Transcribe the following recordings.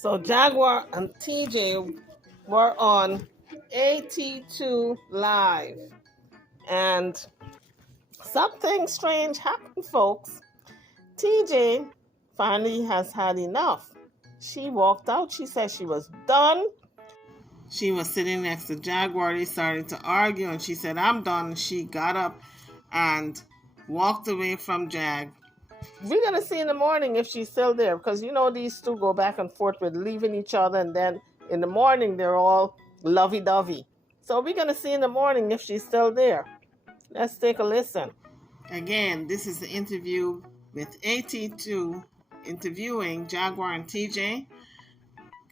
So Jaguar and TJ were on AT2 Live, and something strange happened, folks. TJ finally has had enough. She walked out. She said she was done. She was sitting next to Jaguar. They started to argue, and she said, "I'm done." She got up and walked away from Jag. We're gonna see in the morning if she's still there, because these two go back and forth with leaving each other, and then in the morning they're all lovey-dovey. So we're gonna see in the morning if she's still there. Let's take a listen. Again, this is the interview with AT2 interviewing Jaguar and TJ.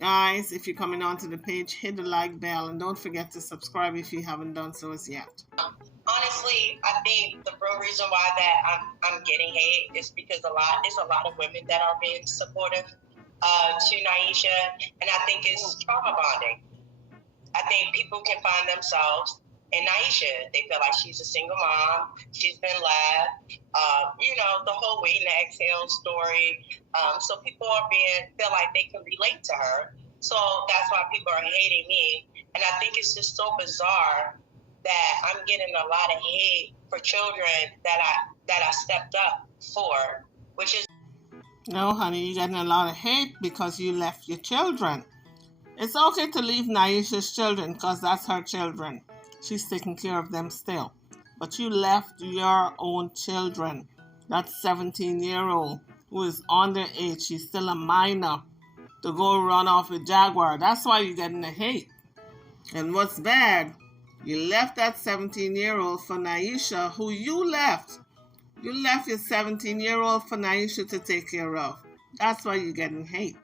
Guys, if you're coming onto the page, hit the like bell and don't forget to subscribe if you haven't done so as yet. Honestly, I think the real reason why that I'm getting hate is because it's a lot of women that are being supportive to Naisha, and I think it's trauma bonding. I think people can find themselves in Naisha. They feel like she's a single mom. She's been left. The whole wait and exhale story. So people feel like they can relate to her. So that's why people are hating me. And I think it's just so bizarre that I'm getting a lot of hate for children that I stepped up for, which is... No, honey, you're getting a lot of hate because you left your children. It's okay to leave Naisha's children because that's her children. She's taking care of them still. But you left your own children. That 17-year-old who is underage, she's still a minor, to go run off with Jaguar. That's why you're getting the hate. And what's bad, you left that 17-year-old for Naisha, who you left. You left your 17-year-old for Naisha to take care of. That's why you're getting hate.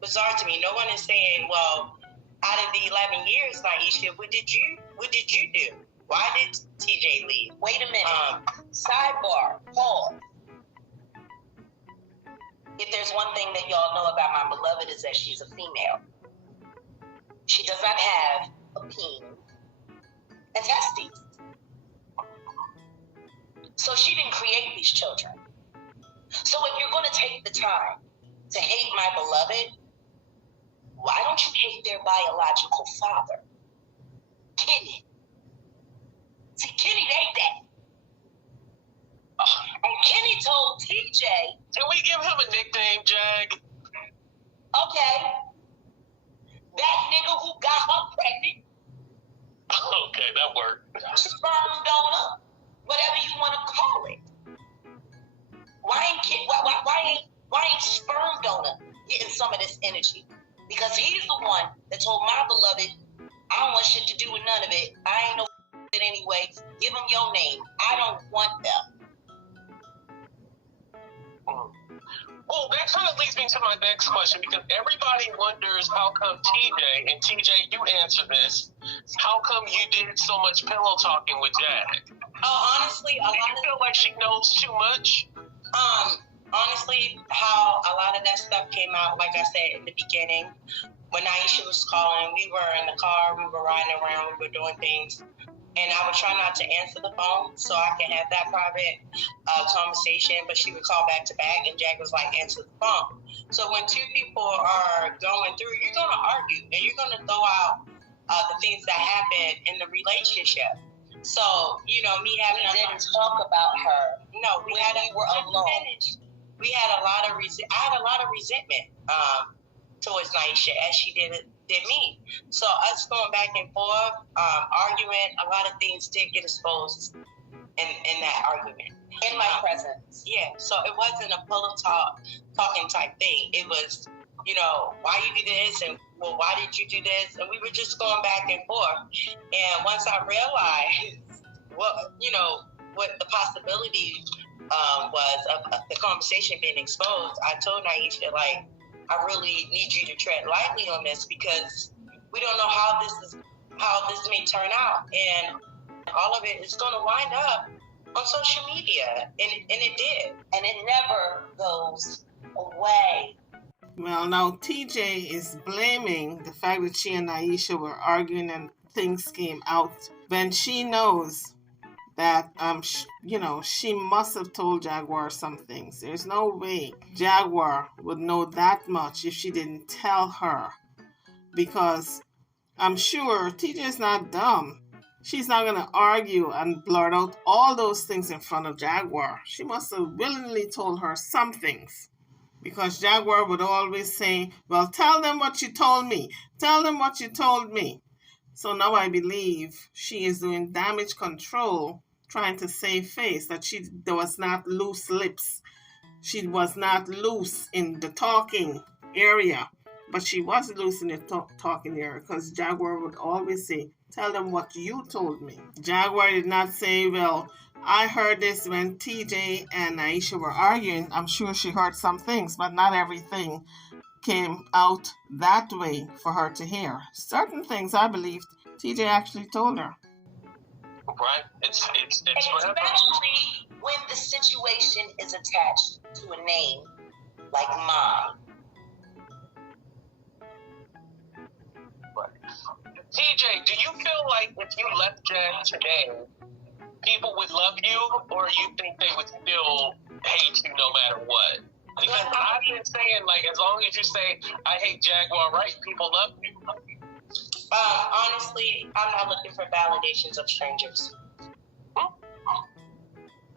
Bizarre to me. No one is saying, well, out of the 11 years, Naisha, what did you do? Why did TJ leave? Wait a minute. Sidebar. Pause. If there's one thing that y'all know about my beloved is that she's a female. She does not have a peen and testes. So she didn't create these children. So if you're going to take the time to hate my beloved, why don't you hate their biological father, Kenny? See, Kenny ain't that. And Kenny told TJ... Can we give him a nickname, Jag? Okay. That nigga who got her pregnant. Okay, that worked. Sperm donor, whatever you want to call it. Why ain't sperm donor getting some of this energy? Because he's the one that told my beloved, I don't want shit to do with none of it. I ain't no it anyway. Give them your name. I don't want them. Well, that kind of leads me to my next question, because everybody wonders how come TJ, and TJ, you answer this, how come you did so much pillow talking with Jag? Honestly, do you feel like she knows too much? Honestly, how a lot of that stuff came out, like I said in the beginning, when Naisha was calling, we were in the car, we were riding around, we were doing things, and I would try not to answer the phone so I can have that private conversation, but she would call back to back, and Jack was like, answer the phone. So when two people are going through, you're going to argue, and you're going to throw out the things that happen in the relationship. So, me having... We didn't talk about her. No, we were alone. I had a lot of resentment towards Naisha as she did me. So us going back and forth, arguing, a lot of things did get exposed in that argument. In my presence. Yeah, so it wasn't a pillow talking type thing. It was, why you do this, and well, why did you do this? And we were just going back and forth. And once I realized what the possibility was of the conversation being exposed, I told Naisha, like, I really need you to tread lightly on this, because we don't know how this may turn out, and all of it is going to wind up on social media, and it did, and it never goes away. Well, now TJ is blaming the fact that she and Naisha were arguing and things came out when she knows that she must have told Jaguar some things. There's no way Jaguar would know that much if she didn't tell her, because I'm sure TJ is not dumb. She's not going to argue and blurt out all those things in front of Jaguar. She must have willingly told her some things, because Jaguar would always say, well, tell them what you told me. Tell them what you told me. So now I believe she is doing damage control, trying to save face, that there was not loose lips. She was not loose in the talking area, but she was loose in the talking area, because Jaguar would always say, tell them what you told me. Jaguar did not say, well, I heard this when TJ and Aisha were arguing. I'm sure she heard some things, but not everything came out that way for her to hear. Certain things I believed TJ actually told her. Right? It's especially when the situation is attached to a name like mom. TJ, do you feel like if you left Jag today, people would love you, or you think they would still hate you no matter what? Because I've been saying, like, as long as you say, I hate Jaguar, right, people love you. Honestly, I'm not looking for validations of strangers.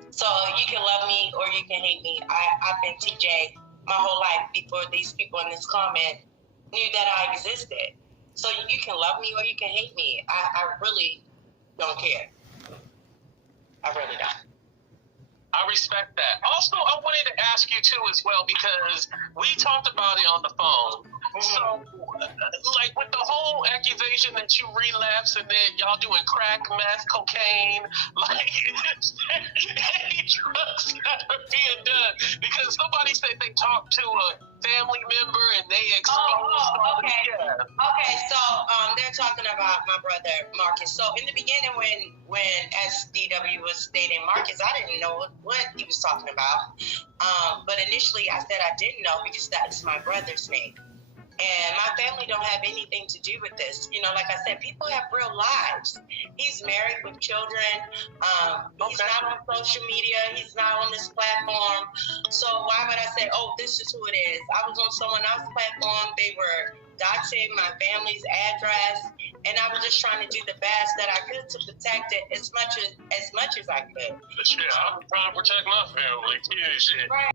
So you can love me or you can hate me. I've been TJ my whole life before these people in this comment knew that I existed. So you can love me or you can hate me. I really don't care. I really don't. I respect that. Also, I wanted to ask you too as well, because we talked about it on the phone. So, like, with the whole accusation that you relapse and then y'all doing crack, meth, cocaine, like, any drugs that are being done, because somebody said they talked to a family member and they exposed. Okay. Yeah. Okay, so they're talking about my brother Marcus. So in the beginning, when SDW was stating Marcus, I didn't know what he was talking about. But initially, I said I didn't know because that's my brother's name. And my family don't have anything to do with this. You know, like I said, people have real lives. He's married with children. He's not on social media. He's not on this platform. So why would I say, oh, this is who it is? I was on someone else's platform. They were doxing my family's address. And I was just trying to do the best that I could to protect it as much as I could. But yeah, I'm trying to protect my family. Yeah, shit. Right.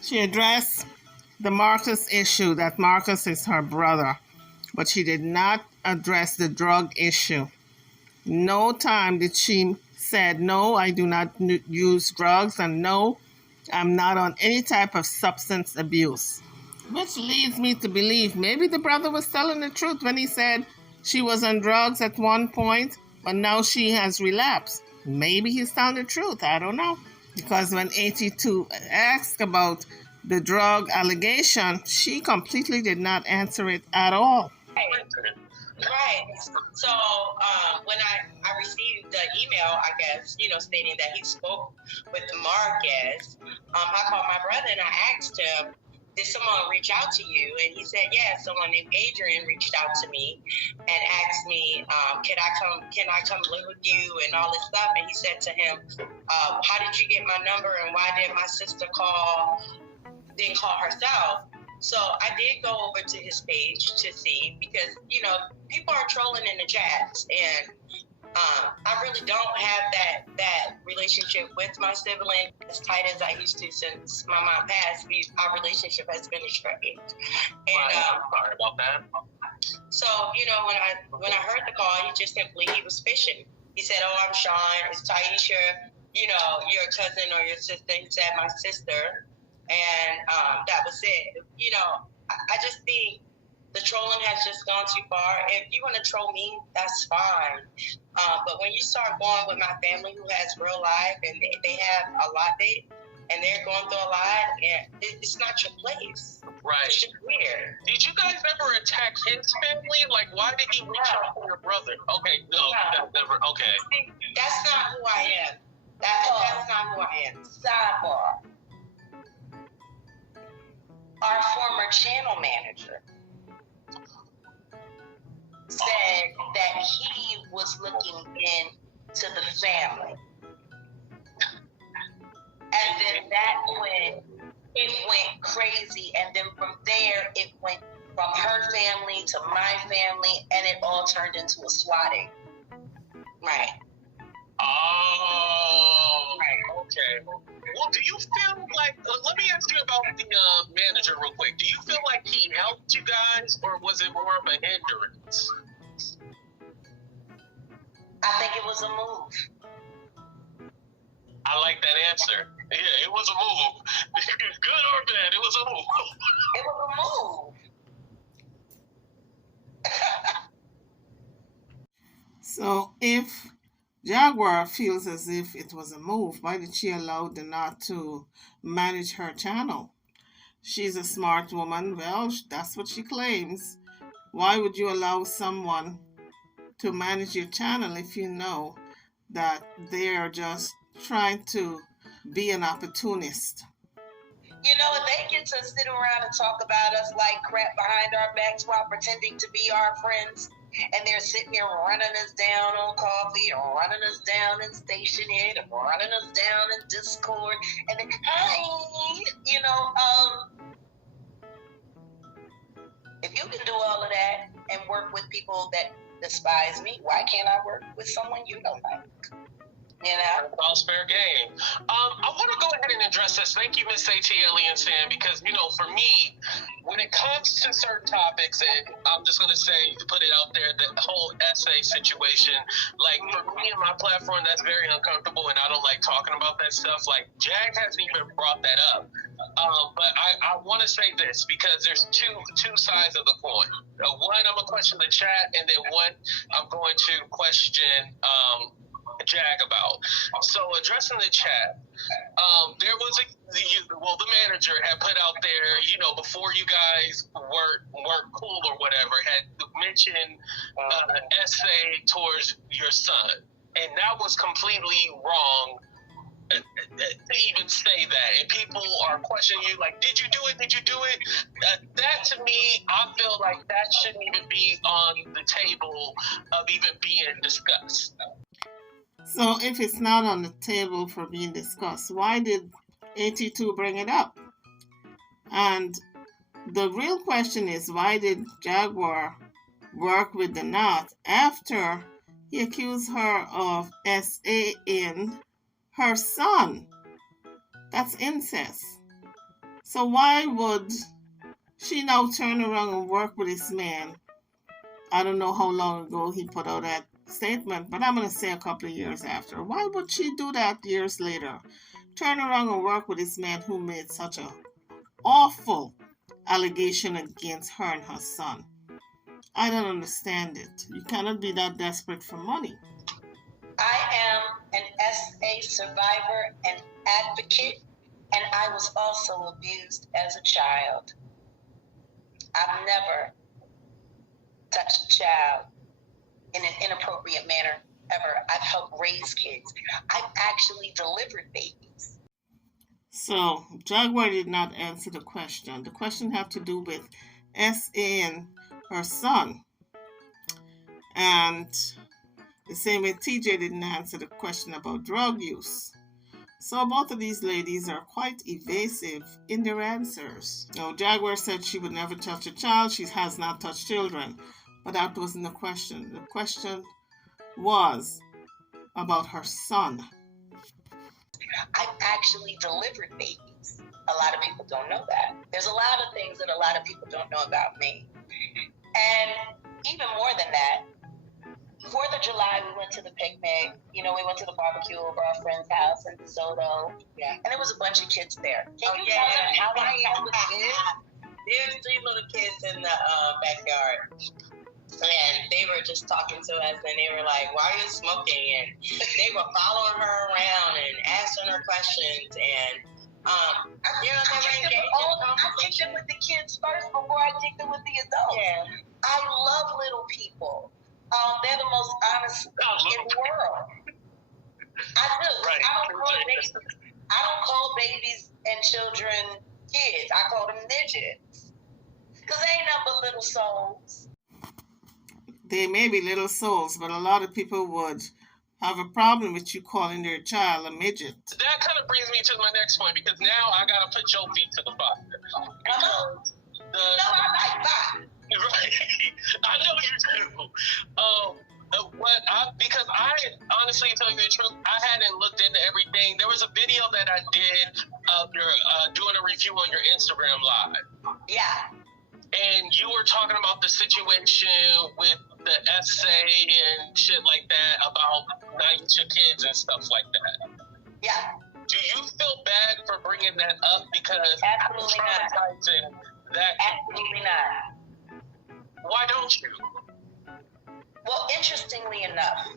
She addressed the Marcus issue, that Marcus is her brother, but she did not address the drug issue. No time did she said, no, I do not use drugs, and no, I'm not on any type of substance abuse. Which leads me to believe maybe the brother was telling the truth when he said she was on drugs at one point, but now she has relapsed. Maybe he's telling the truth. I don't know. Because when 82 asked about the drug allegation, she completely did not answer it at all. Right. So when I received the email, I guess, stating that he spoke with Marcus, I called my brother and I asked him, did someone reach out to you? And he said, yeah, someone named Adrian reached out to me and asked me, can I come live with you and all this stuff? And he said to him, how did you get my number and why did my sister didn't call herself? So I did go over to his page to see, because, people are trolling in the chats, and I really don't have that relationship with my sibling as tight as I used to since my mom passed. Our relationship has been estranged. And I'm sorry about that. So, when I heard the call, he was fishing. He said, oh, I'm Sean, it's Taisha, your cousin or your sister. He said, my sister. And that was it. I just think the trolling has just gone too far. If you want to troll me, that's fine. But when you start going with my family who has real life and they have a lot, and they're going through a lot, and it's not your place. Right. It's just weird. Did you guys ever attack his family? Like, why did he reach out to your brother? Okay, no, never. Okay. That's not who I am. That's not who I am. Sidebar. Our former channel manager said that he was looking into the family. And then that's when it went crazy. And then from there, it went from her family to my family, and it all turned into a swatting. Right. Oh, okay. Well, do you feel like, let me ask you about the manager real quick. Do you feel like he helped you guys, or was it more of a hindrance? I think it was a move. I like that answer. Yeah, it was a move. Good or bad, it was a move. It was a move. So if Jaguar feels as if it was a move, why did she allow Donat to manage her channel? She's a smart woman. Well, that's what she claims. Why would you allow someone to manage your channel if you know that they're just trying to be an opportunist? You know, they get to sit around and talk about us like crap behind our backs while pretending to be our friends. And they're sitting there running us down on coffee, and running us down in Stationhead, and running us down in Discord. And then, hi, you know, if you can do all of that and work with people that despise me, why can't I work with someone you don't like? You know? All's fair game. I want to go ahead and address this. Thank you, Miss ATL and Sam, because, you know, for me, when it comes to certain topics, and I'm just going to say, to put it out there, the whole essay situation, like, for me and my platform, that's very uncomfortable, and I don't like talking about that stuff. Like, Jag hasn't even brought that up. But I want to say this, because there's two sides of the coin. One, I'm going to question the chat, and then one, I'm going to question Jag about. So addressing the chat, there was the manager had put out there, you know, before you guys weren't cool or whatever, had mentioned an essay towards your son, and that was completely wrong to even say that. And people are questioning you like, did you do it? Did you do it? That to me, I feel like that shouldn't even be on the table of even being discussed. So if it's not on the table for being discussed, why did 82 bring it up? And the real question is, why did Jaguar work with Donat after he accused her of SAing her son? That's incest. So why would she now turn around and work with this man? I don't know how long ago he put out that statement, but I'm going to say a couple of years after. Why would she do that years later? Turn around and work with this man who made such an awful allegation against her and her son. I don't understand it. You cannot be that desperate for money. I am an SA survivor and advocate, and I was also abused as a child. I've never touched a child in an inappropriate manner ever. I've helped raise kids. I've actually delivered babies. So Jaguar did not answer the question. The question had to do with SAing her son. And the same way TJ didn't answer the question about drug use. So both of these ladies are quite evasive in their answers. Now, Jaguar said she would never touch a child. She has not touched children. But that wasn't the question. The question was about her son. I've actually delivered babies. A lot of people don't know that. There's a lot of things that a lot of people don't know about me. And even more than that, 4th of July, we went to the picnic. You know, we went to the barbecue over our friend's house in DeSoto. Yeah. And there was a bunch of kids there. Can you tell them how I am with kids? There's 3 little kids in the backyard. And they were just talking to us, and they were like, why are you smoking? And they were following her around and asking her questions. And, you know, they were engaged in I kicked it with the kids first before I kicked it with the adults. Yeah. I love little people. They're the most honest in the world. I do. Right. I don't call babies and children kids. I call them midgets. Because they ain't nothing but little souls. They may be little souls, but a lot of people would have a problem with you calling their child a midget. That kind of brings me to my next point, because now I gotta put your feet to the fire. Because I like that. Right. I know you do. Because I honestly, tell you the truth, I hadn't looked into everything. There was a video that I did of your doing a review on your Instagram Live. Yeah. And you were talking about the situation with the essay and shit like that about Naisha kids and stuff like that. Yeah. Do you feel bad for bringing that up? Because absolutely traumatizing that. Absolutely not. Why don't you? Well, interestingly enough,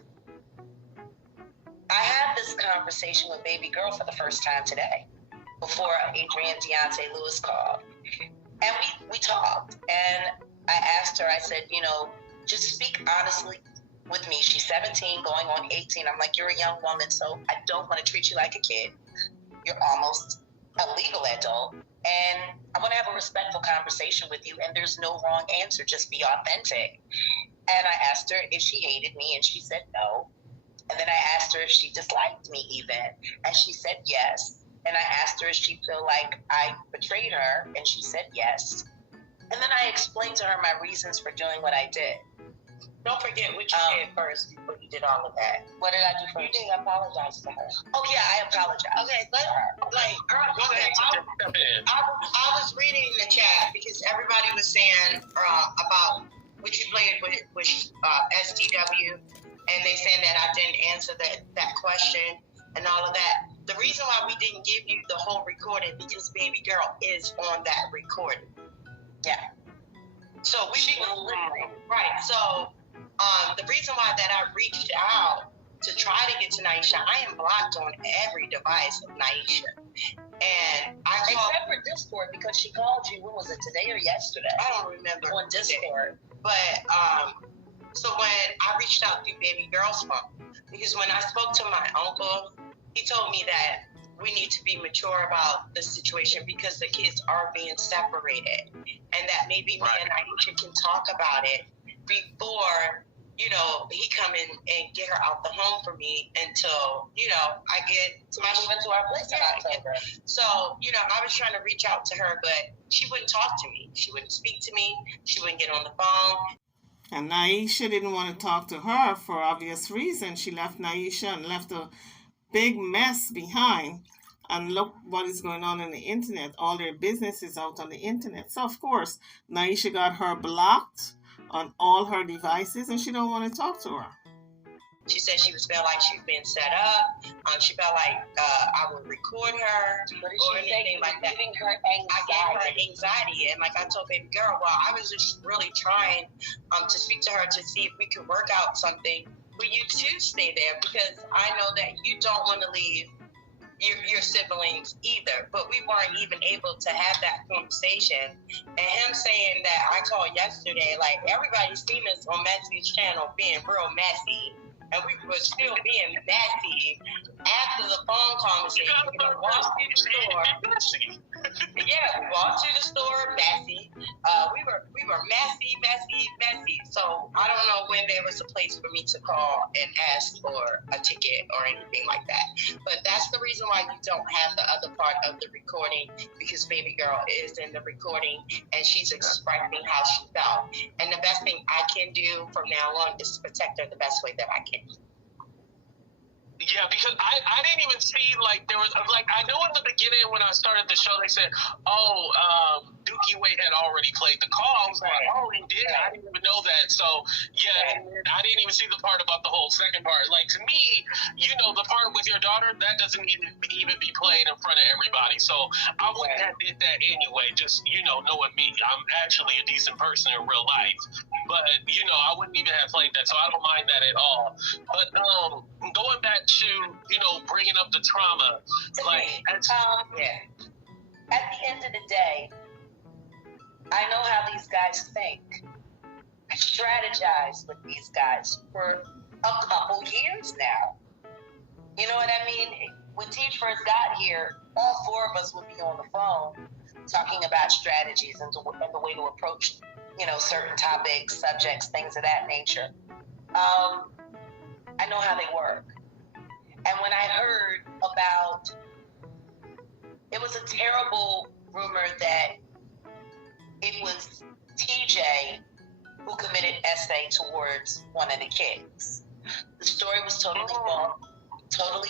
I had this conversation with baby girl for the first time today, before Adrian Deontay Lewis called. And we talked, and I asked her, I said, just speak honestly with me. She's 17, going on 18. I'm like, you're a young woman, so I don't want to treat you like a kid. You're almost a legal adult. And I want to have a respectful conversation with you, and there's no wrong answer. Just be authentic. And I asked her if she hated me, and she said no. And then I asked her if she disliked me even, and she said yes. And I asked her if she felt like I betrayed her, and she said yes. And then I explained to her my reasons for doing what I did. Don't forget what you did first before you did all of that. What did I do first? You didn't apologize to her. Oh, yeah, I apologize. Okay, I was reading the chat because everybody was saying about what you played with STW, and they saying that I didn't answer that question and all of that. The reason why we didn't give you the whole recording because baby girl is on that recording. Yeah. So she was listening. Right. So the reason why that I reached out to try to get to Naisha, I am blocked on every device of Naisha. And except for Discord, because she called you, when was it, today or yesterday? I don't remember. On Discord. But so when I reached out through baby girl's phone, because when I spoke to my uncle, he told me that we need to be mature about the situation because the kids are being separated, and that maybe me and Aisha can talk about it before, he come in and get her out the home for me until, I get to move into our place in October. So, I was trying to reach out to her, but she wouldn't talk to me. She wouldn't speak to me. She wouldn't get on the phone. And Naisha didn't want to talk to her for obvious reasons. She left Naisha and left a big mess behind. And look what is going on the internet. All their business is out on the internet. So, of course, Naisha got her blocked on all her devices, and she don't want to talk to her. She said she felt like she was being set up. She felt like I would record her or anything like that. Giving her anxiety. I gave her anxiety, and like I told baby girl, well, I was just really trying to speak to her to see if we could work out something for you to stay there, because I know that you don't want to leave your siblings either, but we weren't even able to have that conversation. And him saying that I called yesterday, like everybody's seen us on Messy's channel being real messy, and we were still being messy after the phone conversation. We walked to the store. Yeah, we walked to the store messy. We were messy. So I don't know when there was a place for me to call and ask for a ticket or anything like that. But that's the reason why you don't have the other part of the recording, because baby girl is in the recording and she's expressing how she felt. And the best thing I can do from now on is to protect her the best way that I can. Yeah, because I didn't even see, there was, I know in the beginning when I started the show, they said, Dookie Wade had already played the call. I was like, oh, he did? I didn't even know that. So, yeah, I didn't even see the part about the whole second part. To me, the part with your daughter, that doesn't even be played in front of everybody. So I wouldn't have did that anyway, just, knowing me. I'm actually a decent person in real life. But, I wouldn't even have played that, so I don't mind that at all. But going back to, bringing up the trauma, at the end of the day, I know how these guys think. I strategized with these guys for a couple years now. You know what I mean? When Teach first got here, all four of us would be on the phone talking about strategies and the way to approach, certain topics, subjects, things of that nature. I know how they work. And when I heard about, it was a terrible rumor that it was TJ who committed SA towards one of the kids. The story was totally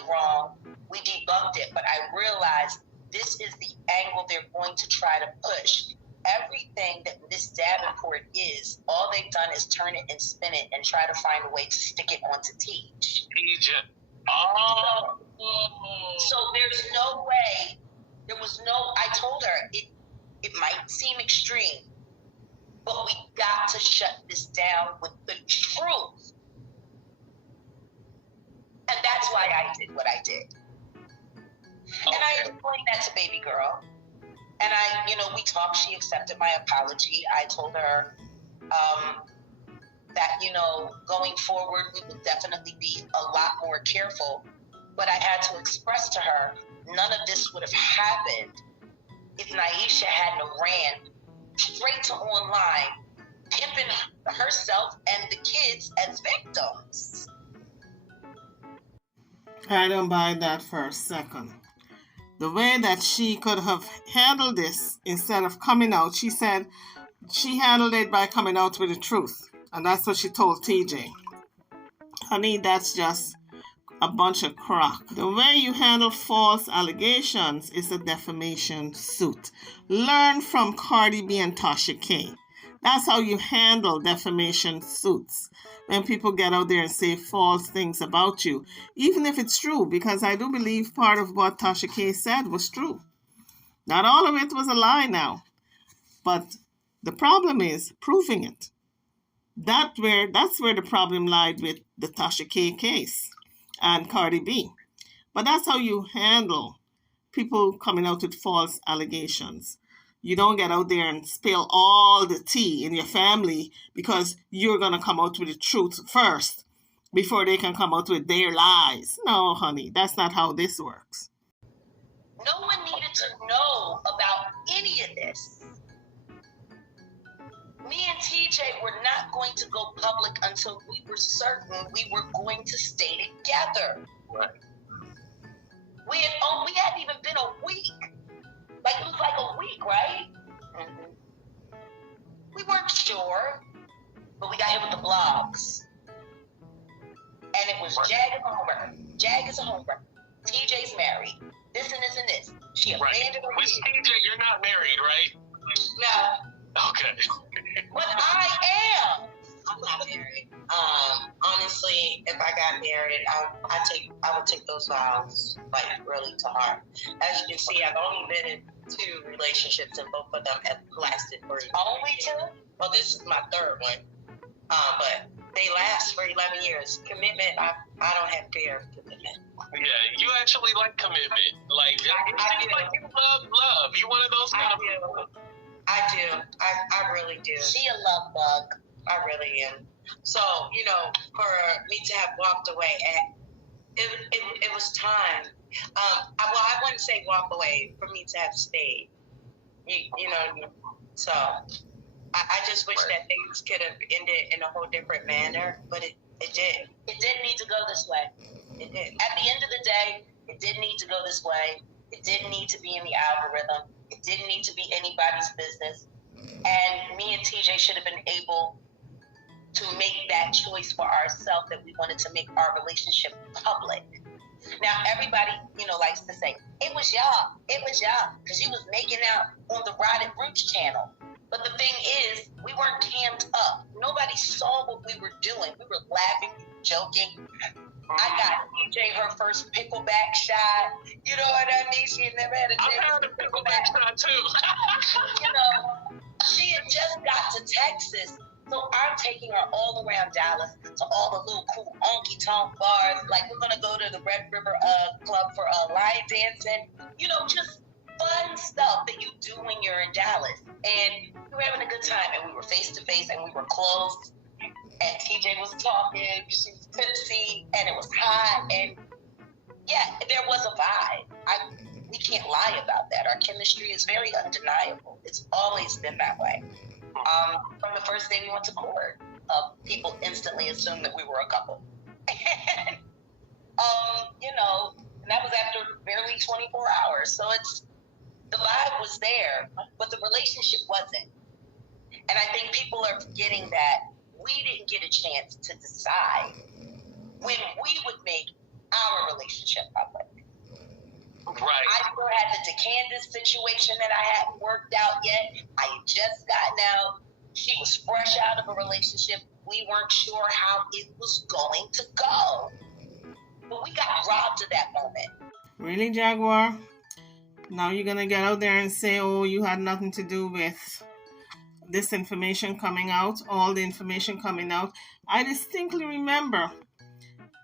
wrong. We debunked it, but I realized this is the angle they're going to try to push. Everything that Miss Davenport is, all they've done is turn it and spin it and try to find a way to stick it onto Teach. Oh. So there's no way, I told her, it might seem extreme, but we got to shut this down with the truth. And that's why I did what I did. And I explained that to baby girl. And we talked, she accepted my apology. I told her that, going forward, we would definitely be a lot more careful. But I had to express to her, none of this would have happened if Naisha hadn't ran straight to online, pimping herself and the kids as victims. I don't buy that for a second. The way that she could have handled this instead of coming out, she said she handled it by coming out with the truth. And that's what she told TJ. Honey, that's just a bunch of crock. The way you handle false allegations is a defamation suit. Learn from Cardi B and Tasha K. That's how you handle defamation suits. When people get out there and say false things about you, even if it's true, because I do believe part of what Tasha K said was true. Not all of it was a lie now, but the problem is proving it. That's where the problem lied with the Tasha K case and Cardi B. But that's how you handle people coming out with false allegations. You don't get out there and spill all the tea in your family because you're going to come out with the truth first before they can come out with their lies. No, honey, that's not how this works. No one needed to know about any of this. Me and TJ were not going to go public until we were certain we were going to stay together. Right. We hadn't even been a week. Like, it was like a week, right? Mm-hmm. We weren't sure, but we got hit with the blogs. And it was Jag is a homer. Jag is a homer. TJ's married. This and this and this. She abandoned her kids. TJ, you're not married, right? No. Okay. But I am. I'm not married. Honestly, if I got married, I would take those vows like really to heart. As you can see, I've only been in 2 relationships, and both of them have lasted for 11 Only years. 2? Well, this is my 3rd one, but they last for 11 years. Commitment, I don't have fear of commitment. Yeah, you actually like commitment. Like, it seems like you love. You one of those kind of people. I do. I really do. She a love bug. I really am. So, for me to have walked away, it was time. I wouldn't say walk away, for me to have stayed. You know, so I just wish that things could have ended in a whole different manner, but it did. It didn't need to go this way. It did. At the end of the day, it didn't need to go this way. It didn't need to be in the algorithm. It didn't need to be anybody's business. And me and TJ should have been able to make that choice for ourselves, that we wanted to make our relationship public. Now, everybody, likes to say, it was y'all, because you was making out on the Rotted Roots channel. But the thing is, we weren't camped up. Nobody saw what we were doing. We were laughing, joking. I got TJ her first pickleback shot. You know what I mean? She had never had a pickleback shot too. She had just got to Texas. So I'm taking her all around Dallas to all the little cool honky-tonk bars. Like, we're going to go to the Red River Club for line dancing. Just fun stuff that you do when you're in Dallas. And we were having a good time. And we were face-to-face and we were close. And TJ was talking. She was tipsy. And it was hot. And, yeah, there was a vibe. We can't lie about that. Our chemistry is very undeniable. It's always been that way. From the first day we went to court, people instantly assumed that we were a couple. You know, and that was after barely 24 hours. So the vibe was there, but the relationship wasn't. And I think people are forgetting that we didn't get a chance to decide when we would make our relationship public. Right. I still had the DeCandace situation that I hadn't worked out yet. I had just gotten out. She was fresh out of a relationship. We weren't sure how it was going to go. But we got robbed of that moment. Really, Jaguar? Now you're going to get out there and say, oh, you had nothing to do with this information coming out, all the information coming out. I distinctly remember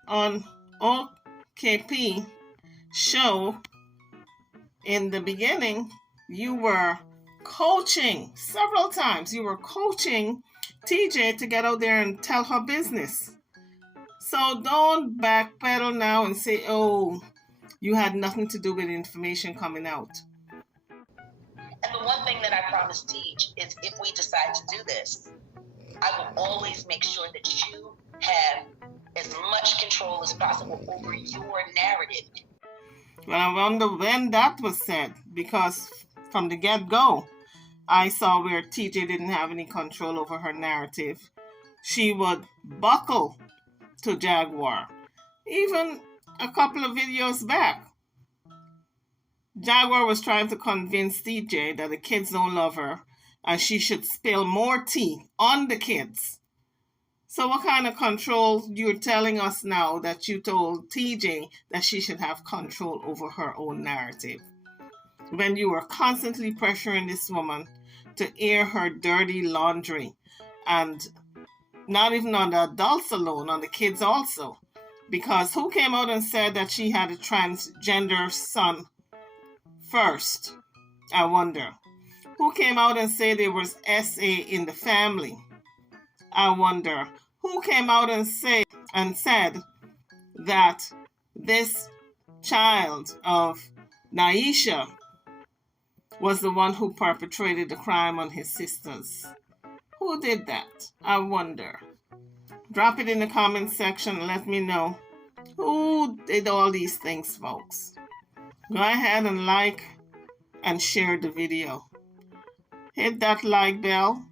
on OKP show in the beginning, you were coaching several times. You were coaching TJ to get out there and tell her business. So don't backpedal now and say, oh, you had nothing to do with information coming out. And the one thing that I promise Teach is if we decide to do this, I will always make sure that you have as much control as possible over your narrative. Well, I wonder when that was said, because from the get-go, I saw where TJ didn't have any control over her narrative. She would buckle to Jaguar. Even a couple of videos back, Jaguar was trying to convince TJ that the kids don't love her and she should spill more tea on the kids. So what kind of control you're telling us now that you told TJ that she should have control over her own narrative? When you were constantly pressuring this woman to air her dirty laundry, and not even on the adults alone, on the kids also. Because who came out and said that she had a transgender son first? I wonder. Who came out and said there was SA in the family? I wonder. Who came out and said that this child of Naisha was the one who perpetrated the crime on his sisters? Who did that? I wonder. Drop it in the comment section and let me know who did all these things, folks. Go ahead and like and share the video. Hit that like bell.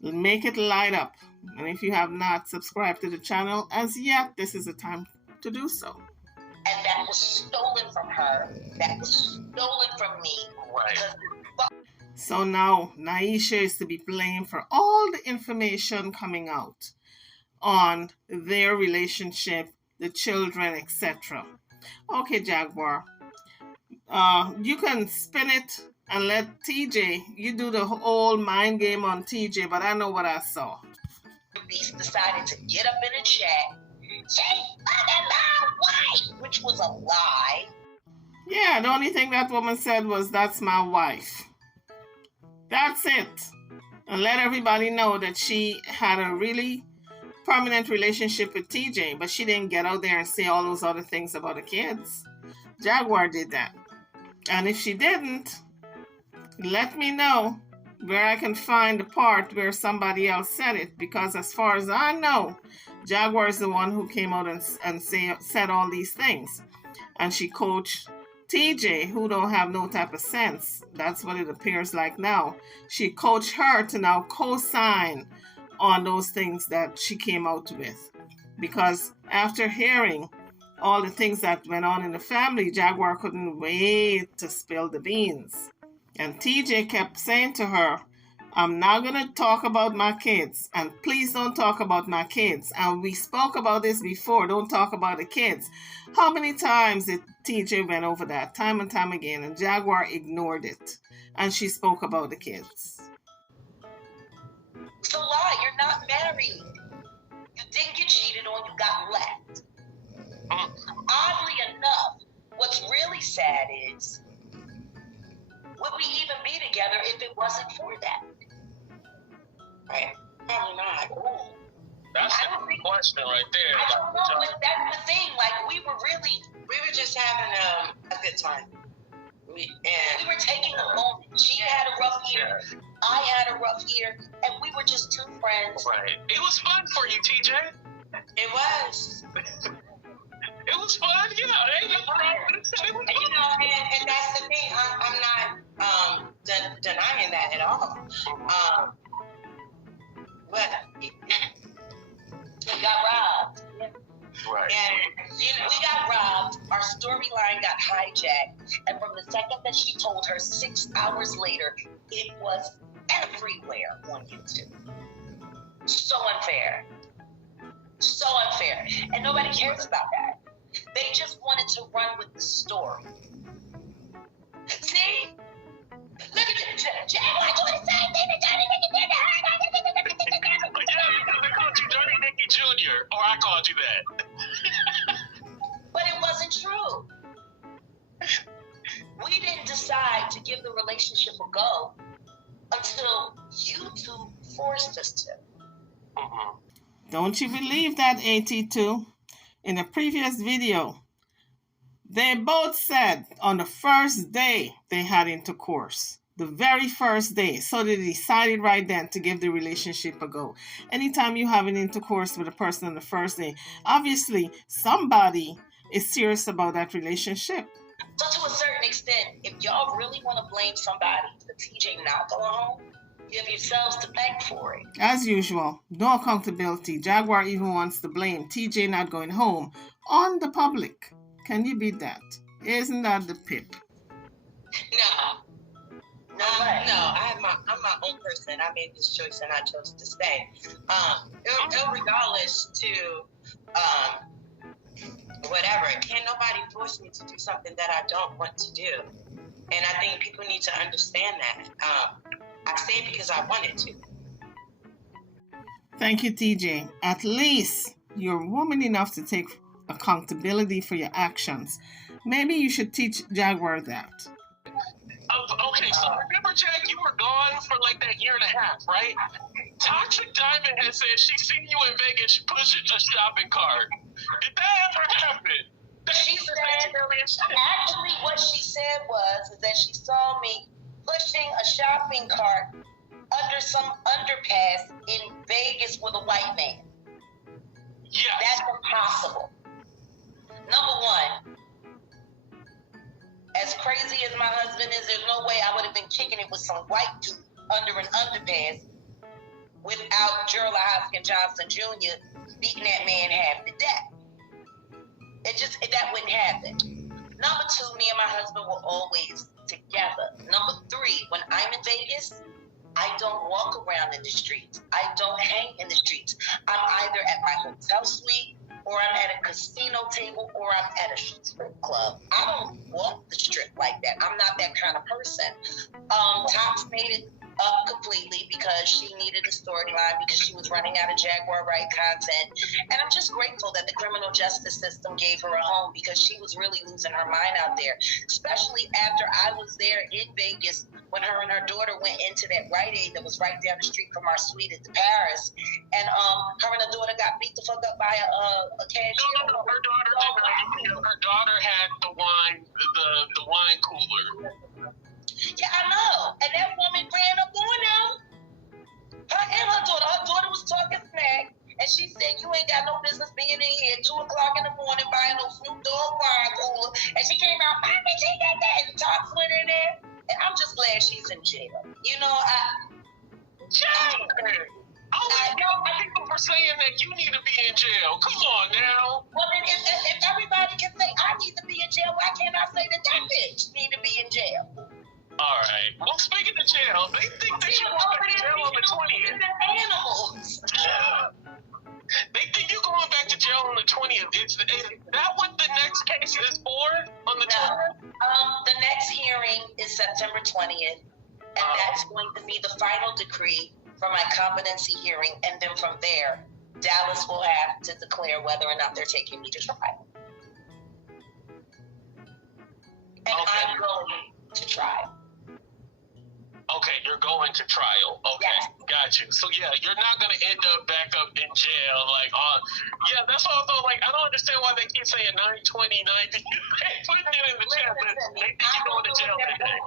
Make it light up. And if you have not subscribed to the channel as yet, this is the time to do so. And that was stolen from her. That was stolen from me. Right. So now Naisha is to be blamed for all the information coming out on their relationship, the children, etc. Okay, Jaguar. You can spin it and let TJ, you do the whole mind game on TJ, but I know what I saw. Beast decided to get up in a chat, she's fucking my wife, which was a lie. Yeah, the only thing that woman said was, that's my wife. That's it. And let everybody know that she had a really permanent relationship with TJ, but she didn't get out there and say all those other things about the kids. Jaguar did that. And if she didn't, let me know where I can find the part where somebody else said it, because as far as I know, Jaguar is the one who came out and said all these things. And she coached TJ, who don't have no type of sense. That's what it appears like now. She coached her to now co-sign on those things that she came out with. Because after hearing all the things that went on in the family, Jaguar couldn't wait to spill the beans. And TJ kept saying to her, I'm not going to talk about my kids, and please don't talk about my kids. And we spoke about this before, don't talk about the kids. How many times did TJ went over that? Time and time again, and Jaguar ignored it. And she spoke about the kids. It's a lie, you're not married. You didn't get cheated on, you got left. Oddly enough, what's really sad is, would we even be together if it wasn't for that? Right? Probably not. Ooh. That's the question right there. I don't know, but that's the thing. Like, we were just having a good time. We were taking a moment. She had a rough year. Yeah. I had a rough year. And we were just two friends. Right. It was fun for you, TJ. It was. It was fun, yeah. Hey, that's what I was saying. It was You fun. know, and that's the thing. I'm not denying that at all. But We got robbed. Right. and We got robbed. Our storyline got hijacked. And from the second that she told her, 6 hours later, it was everywhere on YouTube. So unfair. So unfair. And nobody cares about that. They just wanted to run with the story. See? Look at Jaguar doing the same thing that Johnny Nicky did to her. But yeah, because they called you Dirty Nicky Jr., or I called you that. But it wasn't true. We didn't decide to give the relationship a go until YouTube forced us to. Mm-hmm. Don't you believe that, AT2? In a previous video, they both said on the first day they had intercourse. The very first day. So they decided right then to give the relationship a go. Anytime you have an intercourse with a person on the first day, obviously somebody is serious about that relationship. So to a certain extent, if y'all really want to blame somebody for TJ not going home, you have yourselves to thank for it. As usual, no accountability. Jaguar even wants to blame TJ not going home on the public. Can you beat that? Isn't that the pip? no, I'm my own person. I made this choice and I chose to stay. Regardless to whatever, can't nobody force me to do something that I don't want to do. And I think people need to understand that. I stayed because I wanted to. Thank you, TJ. At least you're woman enough to take accountability for your actions. Maybe you should teach Jaguar that. Okay, so remember, Jack, you were gone for like that year and a half, right? Toxic Diamond has said she's seen you in Vegas pushing a shopping cart. Did that ever happen? She said, actually what she said was that she saw me pushing a shopping cart under some underpass in Vegas with a white man. Yes. That's impossible. Number one, as crazy as my husband is, there's no way I would have been kicking it with some white dude under an underpass without Gerald Hoskin Johnson Jr. beating that man half to death. That wouldn't happen. Number two, me and my husband were always together. Number three, when I'm in Vegas, I don't walk around in the streets. I don't hang in the streets. I'm either at my hotel suite, or I'm at a casino table, or I'm at a strip club. I don't walk the strip like that. I'm not that kind of person. Tops made it up completely because she needed a storyline, because she was running out of Jaguar Right content. And I'm just grateful that the criminal justice system gave her a home, because she was really losing her mind out there, especially after I was there in Vegas when her and her daughter went into that Rite Aid that was right down the street from our suite at the Paris. And her and her daughter got beat the fuck up by a cashier. No, her daughter had the wine cooler. Yeah, I know. And that woman ran up on them. Her and her daughter was talking smack, and she said, "You ain't got no business being in here at 2 o'clock in the morning buying no Snoop Dogg wine cooler." And she came out, "Mommy, she did that," and the talks went in there. And I'm just glad she's in jail. You know, People were saying that you need to be in jail. Come on now. Well, then if everybody can say I need to be in jail, why can't I say that bitch need to be in jail? All right. Well, speaking of jail, they think that you're going back to jail on the 20th. Animals. They think you're going back to jail on the 20th. Is that what the next case is for? On the 20th? The next hearing is September 20th, and that's going to be the final decree for my competency hearing. And then from there, Dallas will have to declare whether or not they're taking me to trial. And I'm going to trial. Okay, you're going to trial. Okay, yes. Got you. So yeah, you're not gonna end up back up in jail. Yeah, that's also I don't understand why they keep saying 920, 90. Putting it in the chat, but they think you're going to jail today.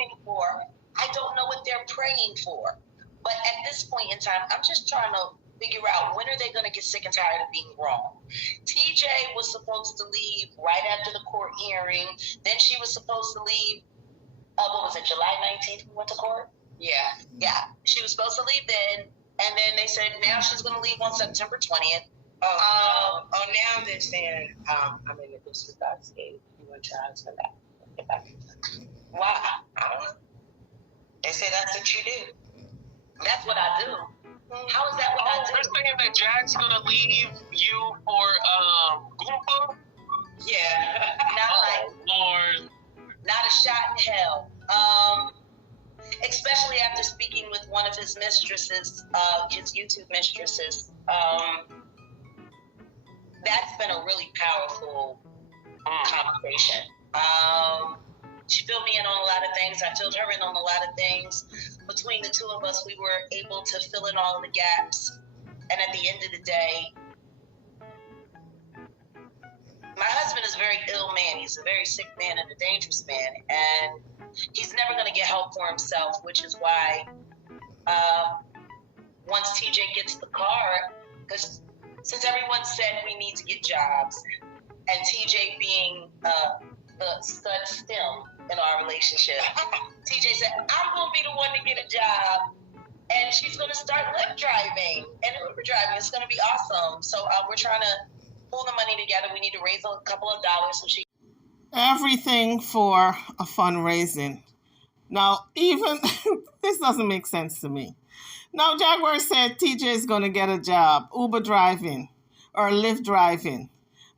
I don't know what they're praying for, but at this point in time, I'm just trying to figure out when are they going to get sick and tired of being wrong. TJ was supposed to leave right after the court hearing. Then she was supposed to leave, what was it, July 19th we went to court? Yeah. She was supposed to leave then, and then they said now she's going to leave on September 20th. Now they're saying I'm in a disregard state. You want your husband back? Why? I don't know. They say that's what you do. That's what I do. How is that what I do? They're saying that Jack's gonna leave you for Goomba? Yeah. Lord. Not a shot in hell. Especially after speaking with one of his mistresses, his YouTube mistresses. That's been a really powerful conversation. She filled me in on a lot of things. I filled her in on a lot of things. Between the two of us, we were able to fill in all of the gaps. And at the end of the day, my husband is a very ill man. He's a very sick man and a dangerous man. And he's never going to get help for himself, which is why once TJ gets the car, because since everyone said we need to get jobs, and TJ being the stud stem in our relationship, TJ said, I'm going to be the one to get a job, and she's going to start Lyft driving and Uber driving. It's going to be awesome. So we're trying to pull the money together. We need to raise a couple of dollars so she... Everything for a fundraising. Now, even this doesn't make sense to me. Now, Jaguar said TJ is going to get a job, Uber driving or Lyft driving,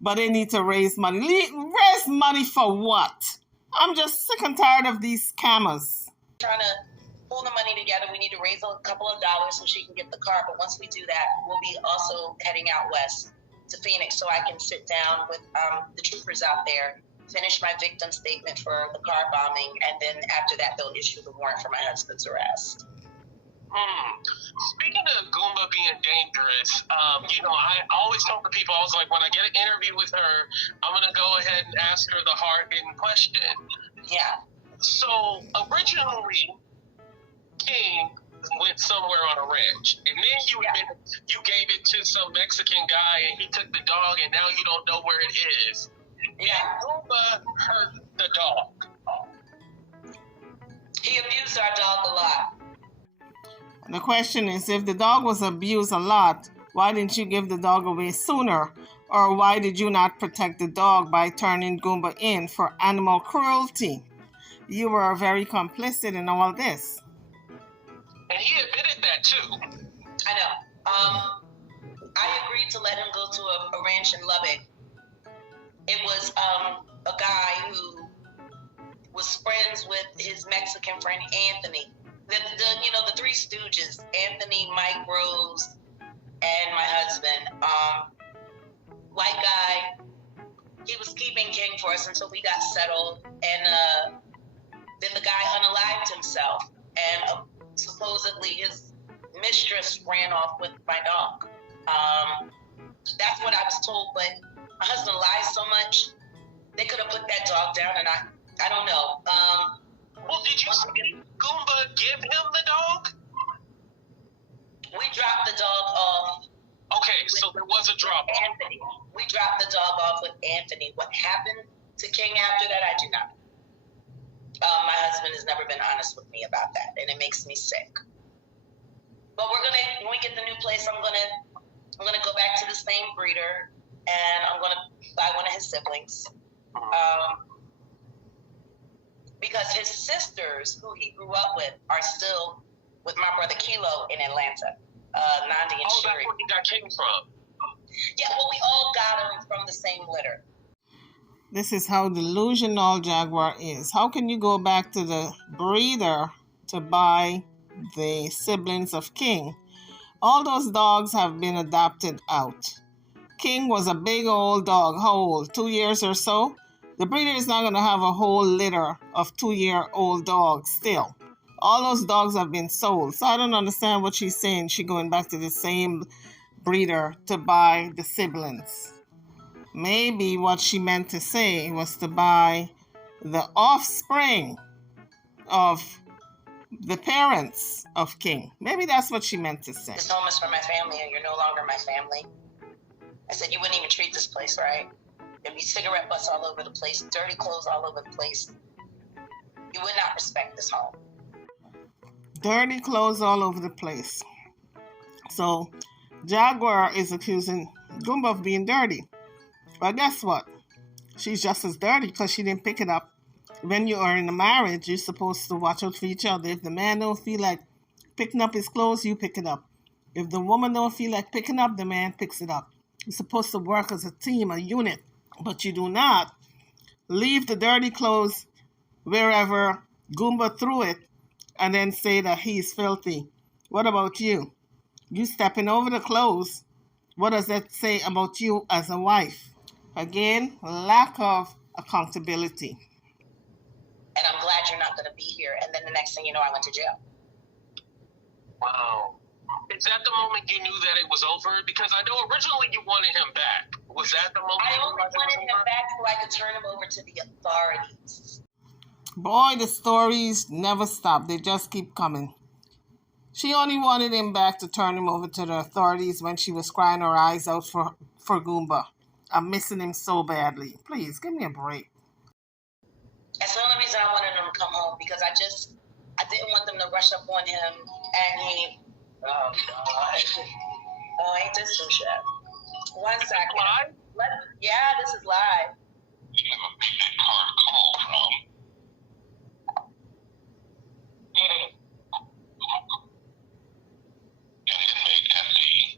but they need to raise money. Raise money for what? I'm just sick and tired of these scammers. Trying to pull the money together. We need to raise a couple of dollars so she can get the car. But once we do that, we'll be also heading out west to Phoenix so I can sit down with the troopers out there, finish my victim statement for the car bombing, and then after that, they'll issue the warrant for my husband's arrest. Speaking of Goomba being dangerous, I always tell the people, I was like, when I get an interview with her, I'm going to go ahead and ask her the hard-hitting question. Yeah. So, originally, King went somewhere on a ranch, and then you gave it to some Mexican guy, and he took the dog, and now you don't know where it is. Yeah. Goomba hurt the dog. He abused our dog a lot. The question is, if the dog was abused a lot, why didn't you give the dog away sooner? Or why did you not protect the dog by turning Goomba in for animal cruelty? You were very complicit in all this. And he admitted that too. I know. I agreed to let him go to a ranch in Lubbock. It was a guy who was friends with his Mexican friend Anthony. The Three Stooges, Anthony, Mike Rose, and my husband. White guy. He was keeping King for us until we got settled, and then the guy unalived himself, and supposedly his mistress ran off with my dog. That's what I was told, but my husband lies so much, they could have put that dog down, and I don't know. Well, did you see Goomba give him the dog? We dropped the dog off. Okay, so there was a drop off. Anthony. We dropped the dog off with Anthony. What happened to King after that, I do not know. My husband has never been honest with me about that, and it makes me sick. But when we get the new place, I'm gonna go back to the same breeder, and I'm gonna buy one of his siblings. Because his sisters, who he grew up with, are still with my brother Kilo in Atlanta, Nandi and Sherry. That's where he got King from. Yeah, well, we all got him from the same litter. This is how delusional Jaguar is. How can you go back to the breeder to buy the siblings of King? All those dogs have been adopted out. King was a big old dog. How old? 2 years or so? The breeder is not going to have a whole litter of 2-year-old dogs still. All those dogs have been sold. So I don't understand what she's saying. She's going back to the same breeder to buy the siblings. Maybe what she meant to say was to buy the offspring of the parents of King. Maybe that's what she meant to say. This home is for my family, and you're no longer my family. I said, you wouldn't even treat this place right. There'd be cigarette butts all over the place, dirty clothes all over the place. You would not respect this home. Dirty clothes all over the place. So Jaguar is accusing Goomba of being dirty. But guess what? She's just as dirty because she didn't pick it up. When you are in a marriage, you're supposed to watch out for each other. If the man don't feel like picking up his clothes, you pick it up. If the woman don't feel like picking up, the man picks it up. You're supposed to work as a team, a unit. But you do not leave the dirty clothes wherever Goomba threw it and then say that he's filthy. What about you? You stepping over the clothes. What does that say about you as a wife? Again, lack of accountability. And I'm glad you're not going to be here. And then the next thing you know, I went to jail. Wow. Is that the moment you knew that it was over? Because I know originally you wanted him back. Was that the moment? I only wanted him back so I could turn him over to the authorities. Boy, the stories never stop. They just keep coming. She only wanted him back to turn him over to the authorities when she was crying her eyes out for Goomba. I'm missing him so badly. Please, give me a break. That's the only reason I wanted him to come home, because I didn't want them to rush up on him and he, oh God. Oh, ain't this some shit? 1 second. Live? Yeah, this is live. You have a prepaid card call from. An inmate at the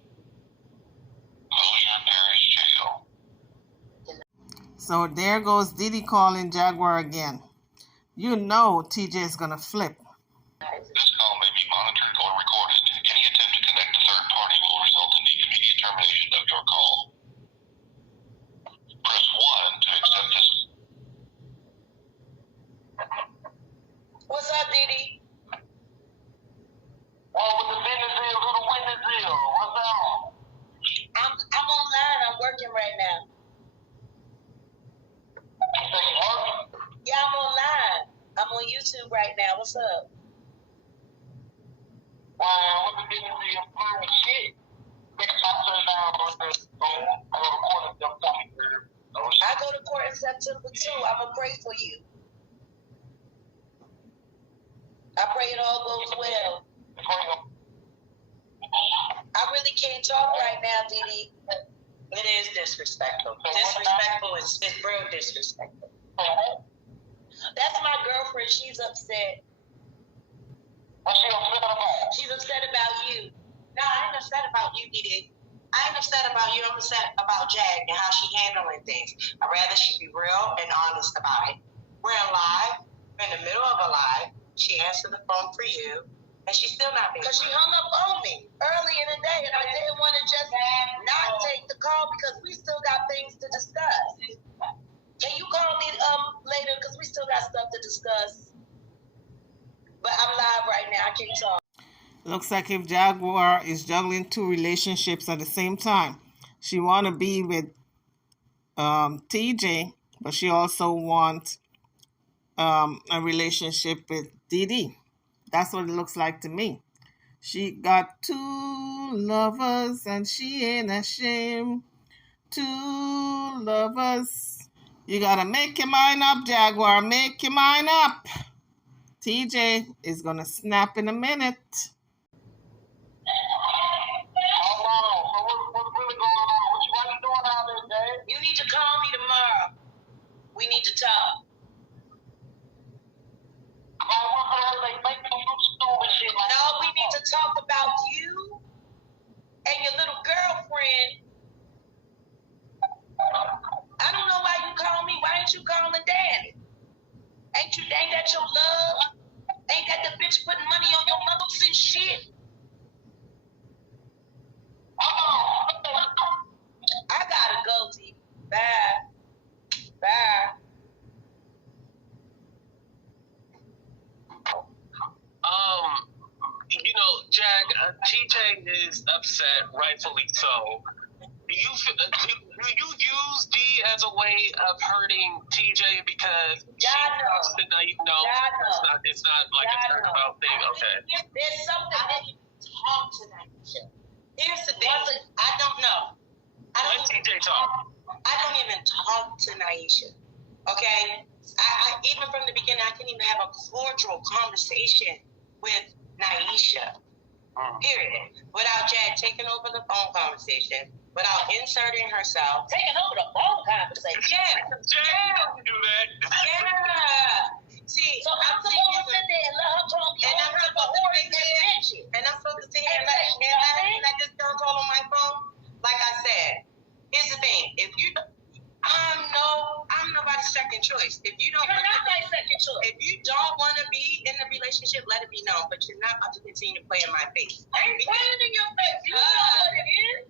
Mosier Parish Jail. So there goes Didi calling Jaguar again. You know TJ is going to flip. This call may be monitored or recorded. Any attempt to connect a third party will result in the immediate termination of your call. Press 1 to accept this. What's up, Didi? Oh, with the business deal, go to witness deal. What's up? I'm online. I'm working right now. You say you working? Yeah, I'm online. I'm on YouTube right now. What's up? With the business deal, fine shit. Next time I turn down on this phone, I go to court and jump on me, girl. Oh, shit. I go to court in September too. I'm gonna pray for you. I pray it all goes well. I really can't talk right now, Didi. It is disrespectful. Disrespectful is real disrespectful. That's my girlfriend. She's upset. What's she upset about? She's upset about you. No, I ain't upset about you, Didi. I ain't upset about you. I'm upset about Jag and how she handling things. I'd rather she be real and honest about it. We're alive. We're in the middle of a live. She answered the phone for you, and she's still not being. Because she hung up on me early in the day, and I didn't want to just not take the call because we still got things to discuss. Can you call me later because we still got stuff to discuss? But I'm live right now. I can't talk. Looks like if Jaguar is juggling two relationships at the same time. She want to be with TJ, but she also wants a relationship with Didi. That's what it looks like to me. She got two lovers and she ain't ashamed. Two lovers. You gotta make your mind up, Jaguar. Make your mind up. TJ is gonna snap in a minute. Hold on. So what's really going on? What you doing out there, Dave? You need to call me tomorrow. We need to talk. No, we need to talk about you and your little girlfriend. I don't know why you call me. Why ain't you calling Danny? Ain't that your love? Ain't that the bitch putting money on your mother's and shit? I gotta go, T. Bye. Bye. You know, Jag, TJ is upset, rightfully so. Do you use D as a way of hurting TJ because she wants to know? No, it's not like a turnabout thing. Okay. There's something that you talk to Naisha. Here's the thing. I don't know. Let TJ talk. I don't even talk to Naisha. Okay? I even from the beginning, I couldn't even have a cordial conversation with Naisha. Period. Without Jad taking over the phone conversation, without inserting herself. Taking over the phone conversation? Yeah. Jad do that. Yeah. See, so I'm supposed to sit there and let her talk you and I'm supposed to sit here and I just don't call on my phone. Like I said, here's the thing. If you I'm nobody's second choice. If you don't You're not my second choice. If you don't want to be in a relationship, let it be known. But you're not about to continue to play in my face. I ain't playing in your face. You know what it is?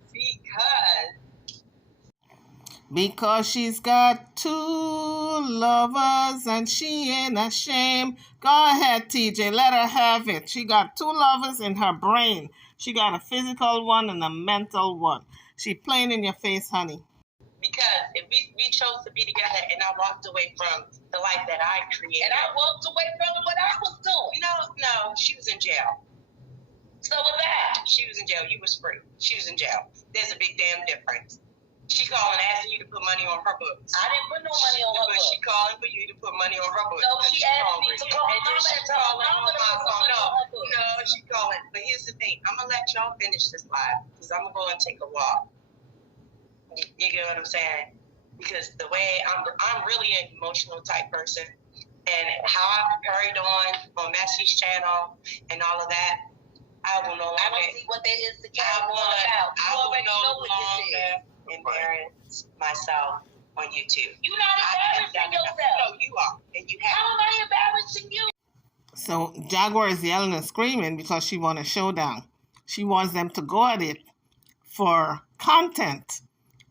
Because she's got 2 lovers and she ain't ashamed. Go ahead, TJ. Let her have it. She got 2 lovers in her brain. She got a physical one and a mental one. She playing in your face, honey. Because if we chose to be together and I walked away from the life that I created. And I walked away from what I was doing. No, she was in jail. So was that. She was in jail. You was free. She was in jail. There's a big damn difference. She calling asking you to put money on her books. I didn't put no money on her books. She calling for you to put money on her books. No, she asked me to call. And then she calling on my phone. No, she calling. But here's the thing. I'm going to let y'all finish this live because I'm going to go and take a walk. You get what I'm saying? Because the way I'm really an emotional type person. And how I carried on Messy's channel and all of that, I will no longer. I don't see what that is to carry on about. You already know what this is. Embarrass myself on YouTube. You're not embarrassing yourself. No, you are. And you have. How am I embarrassing you? So Jaguar is yelling and screaming because she wants a showdown. She wants them to go at it for content.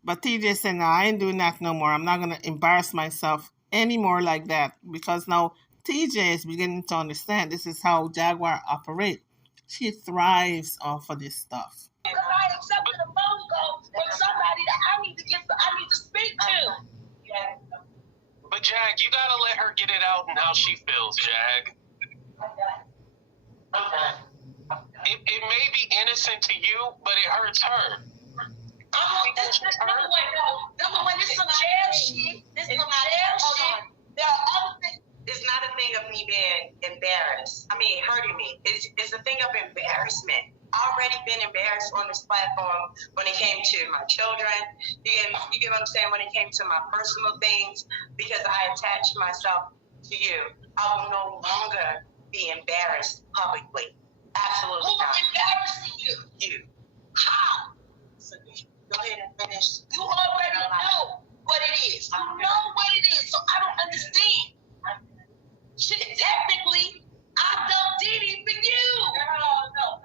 But TJ said, no, I ain't doing that no more. I'm not going to embarrass myself anymore like that. Because now TJ is beginning to understand this is how Jaguar operates. She thrives off of this stuff. Because I accepted a phone call from somebody that I need to speak to. But Jag, you gotta let her get it out and how she feels, Jag. It may be innocent to you, but it hurts her. Number one, this is some jail shit. This is some jail shit. There are other things. It's not a thing of me being embarrassed. Hurting me. It's a thing of embarrassment. I've already been embarrassed on this platform when it came to my children. You get what I'm saying? When it came to my personal things, because I attached myself to you. I will no longer be embarrassed publicly. Absolutely not. Who's embarrassing you? You. How? So you go ahead and finish. You already know what it is. You know what it is, so I don't understand. Shit, technically, I done did it for you. No.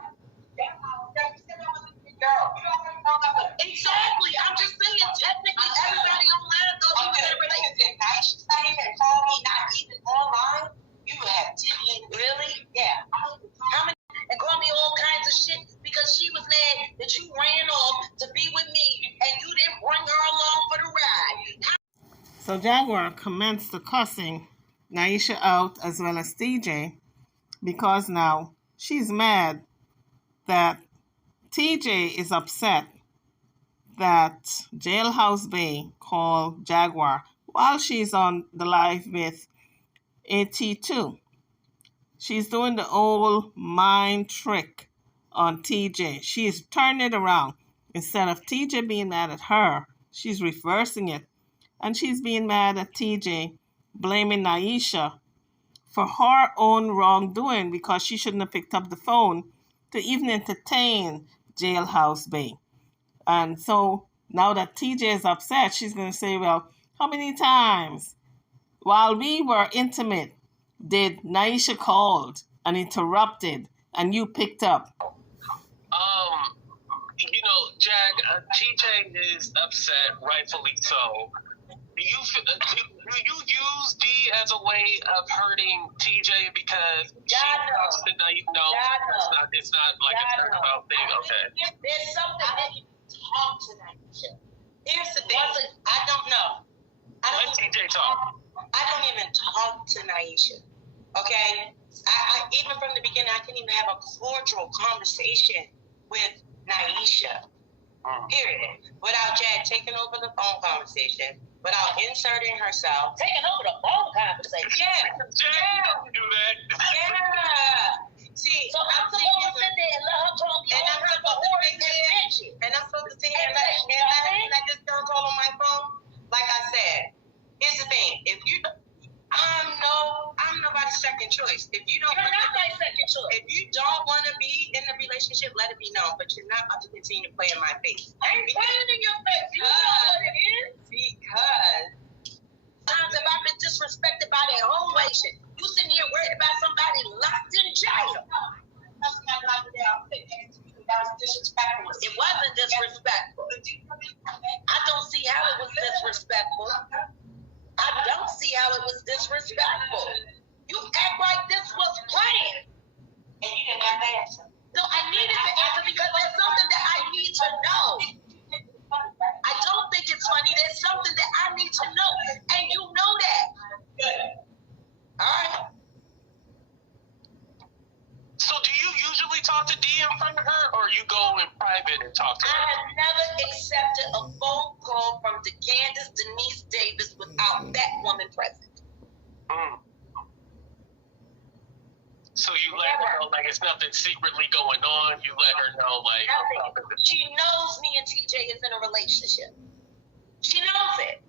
Exactly. I'm just saying, technically, everybody online thought he was in a relationship. She sat here and called me not even online. You have 10. Really? Yeah. How many? And call me all kinds of shit because she was mad that you ran off to be with me and you didn't bring her along for the ride. So Jaguar commenced the cussing Naisha out as well as TJ because now she's mad that TJ is upset that Jailhouse Bay called Jaguar while she's on the live with AT2. She's doing the old mind trick on TJ. She's turning it around. Instead of TJ being mad at her, she's reversing it. And she's being mad at TJ, blaming Naisha for her own wrongdoing because she shouldn't have picked up the phone to even entertain Jailhouse Bay. And so now that TJ is upset, she's going to say, well, how many times while we were intimate did Naisha called and interrupted and you picked up? Jag, TJ is upset, rightfully so. Do you use D as a way of hurting TJ because she wants to know? No, it's not like a turnabout thing. Okay. There's something that you talk to Naisha. Naisha. Okay? I even from the beginning, I couldn't even have a cordial conversation with Naisha. Period. Without Jad taking over the phone conversation, without inserting herself. Taking over the phone conversation? Yeah. Jad, do that. Yeah. See, so I'm supposed to sit there and let her talk, and I'm supposed to sit here and I just don't call on my phone. Like I said, here's the thing: if you, I'm nobody's second choice. If you don't, you're not my second choice. If you don't want to be in the relationship, let it be known. But you're not about to continue to play in my face. I ain't playing in your face. You know what it is? Because times have I been disrespected by their own nation. You sitting here worried about somebody locked in jail. That was disrespectful. It wasn't disrespectful. I don't see how it was disrespectful. I don't see how it was disrespectful. You act like this was planned. And you didn't have to answer. No, I needed to answer because there's something that I need to know. I don't think it's funny. There's something that I need to know. And you know that. All right. So do you usually talk to D in front of her, or you go in private and talk to her? I have never accepted a phone call from DeCandace Denise Davis without that woman present. So you let her know, like, it's nothing secretly going on. You let her know, like, she knows me and TJ is in a relationship. She knows it.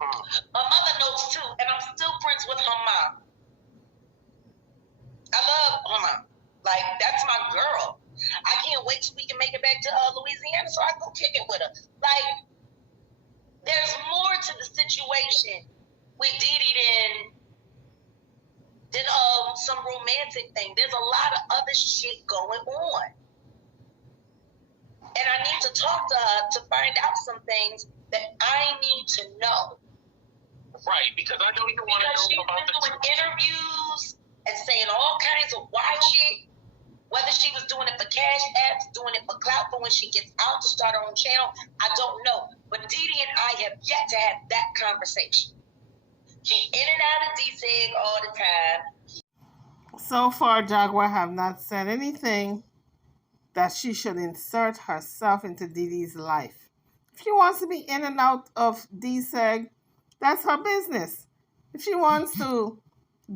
My mother knows too, and I'm still friends with her mom. I love her mom. Like, that's my girl. I can't wait till we can make it back to Louisiana so I can go kick it with her. Like, there's more to the situation with Didi than some romantic thing. There's a lot of other shit going on. And I need to talk to her to find out some things that I need to know. Right, because I know you want to know about the... She's been doing interviews and saying all kinds of wild shit. Whether she was doing it for cash apps, doing it for clout for when she gets out to start her own channel, I don't know. But Didi and I have yet to have that conversation. She in and out of D-Sig all the time. So far, Jaguar have not said anything that she should insert herself into Didi's life. If she wants to be in and out of D-Sig, that's her business. If she wants to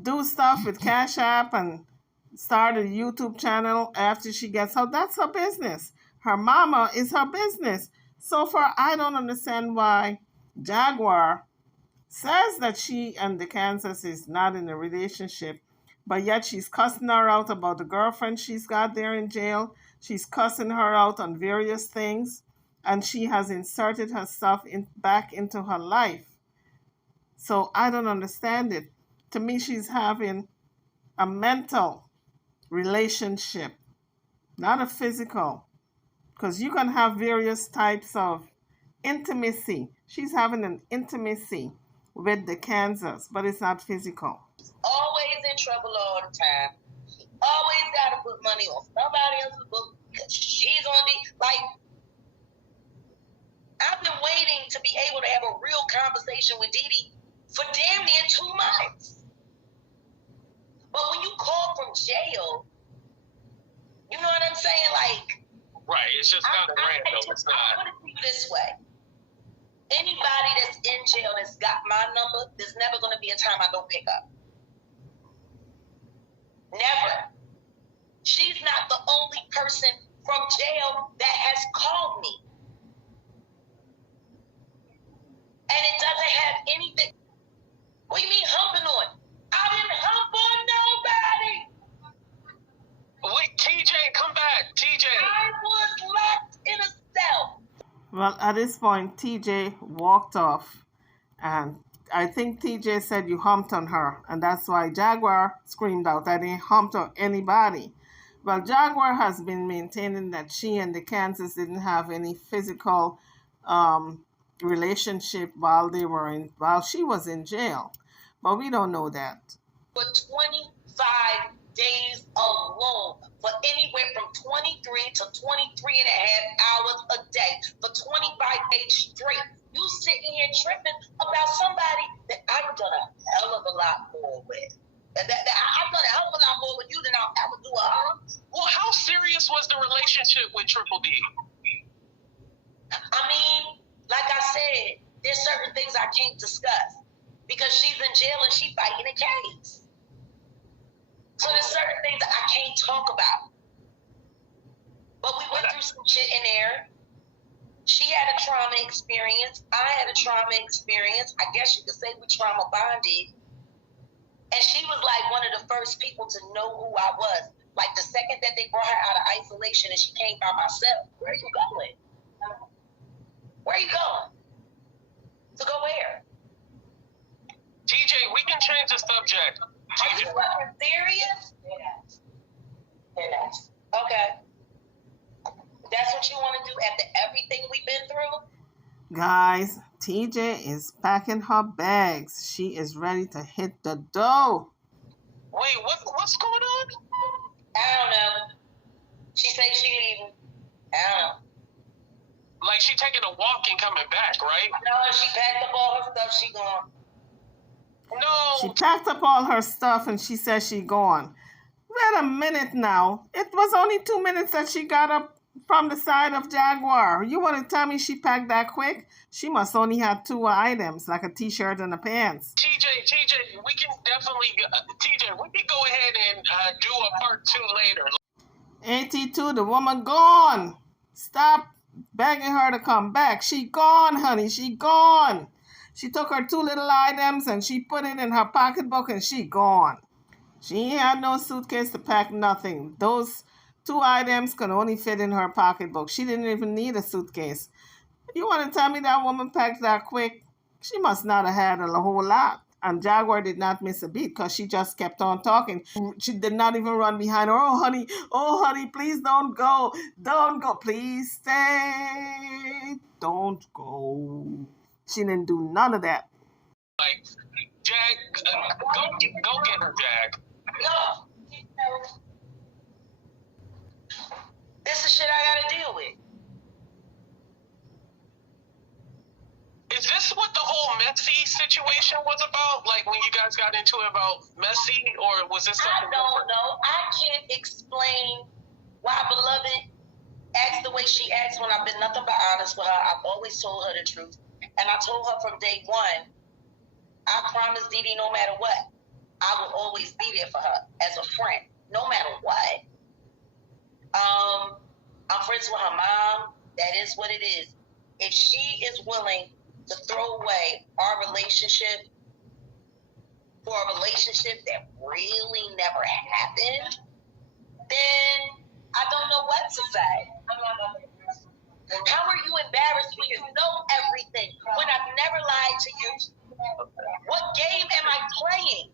do stuff with Cash App and start a YouTube channel after she gets out, that's her business. Her mama is her business. So far, I don't understand why Jaguar says that she and the Kansas is not in a relationship, but yet she's cussing her out about the girlfriend she's got there in jail. She's cussing her out on various things, and she has inserted herself back into her life. So I don't understand it. To me, she's having a mental relationship, not a physical, because you can have various types of intimacy. She's having an intimacy with the Kansas, but it's not physical. Always in trouble all the time. Always got to put money on somebody else's book because she's on the, like, I've been waiting to be able to have a real conversation with Didi for damn near 2 months. But when you call from jail, you know what I'm saying? Like, right, it's just kind of random. It's not. I put it to you this way. Anybody that's in jail that's got my number, there's never going to be a time I don't pick up. Never. She's not the only person from jail that has called me. And it doesn't have anything. What do you mean humping on? I didn't hump on nobody. Wait, TJ, come back. TJ. I was locked in a cell. Well, at this point, TJ walked off, and I think TJ said you humped on her, and that's why Jaguar screamed out, I didn't hump on anybody. Well, Jaguar has been maintaining that she and the Kansas didn't have any physical relationship while she was in jail, but we don't know that. For 25 days alone, for anywhere from 23 to 23 and a half hours a day, for 25 days straight. You sitting here tripping about somebody that I done Triple D? I mean, like I said, there's certain things I can't discuss because she's in jail and she's fighting a case. So there's certain things that I can't talk about. But we went through some shit in there. She had a trauma experience. I had a trauma experience. I guess you could say we trauma bonded. And she was like one of the first people to know who I was. Like the second that they brought her out of isolation and she came by myself, where are you going? Where are you going? To go where? TJ, we can change the subject. Are you fucking serious? Yes. Okay. That's what you want to do after everything we've been through? Guys, TJ is packing her bags. She is ready to hit the door. Wait, what's going on? I don't know. She said she leaving. I don't know. Like she taking a walk and coming back, right? No, she packed up all her stuff. She gone. No. She packed up all her stuff and she says she gone. Wait a minute now. It was only 2 minutes that she got up from the side of Jaguar. You want to tell me she packed that quick? She must only have 2 items, like a t-shirt and a pants. TJ, we can definitely, TJ, we can go ahead and do a part 2 later. 82, the woman gone. Stop begging her to come back. She gone, honey. She gone. She took her 2 little items and she put it in her pocketbook and she gone. She ain't had no suitcase to pack nothing. Those 2 items could only fit in her pocketbook. She didn't even need a suitcase. You want to tell me that woman packed that quick? She must not have had a whole lot. And Jaguar did not miss a beat because she just kept on talking. She did not even run behind her. Oh, honey, please don't go. Don't go. Please stay. Don't go. She didn't do none of that. Like, Jag, go get her, Jag. No. This is shit I gotta deal with. Is this what the whole messy situation was about? Like when you guys got into it about messy, or was this something I don't different? know. I can't explain why Beloved acts the way she acts when I've been nothing but honest with her. I've always told her the truth. And I told her from day one, I promise Dee Dee, no matter what, I will always be there for her as a friend, no matter what. I'm friends with her mom. That is what it is. If she is willing to throw away our relationship for a relationship that really never happened, then I don't know what to say. How are you embarrassed when you know everything, when I've never lied to you? What game am I playing?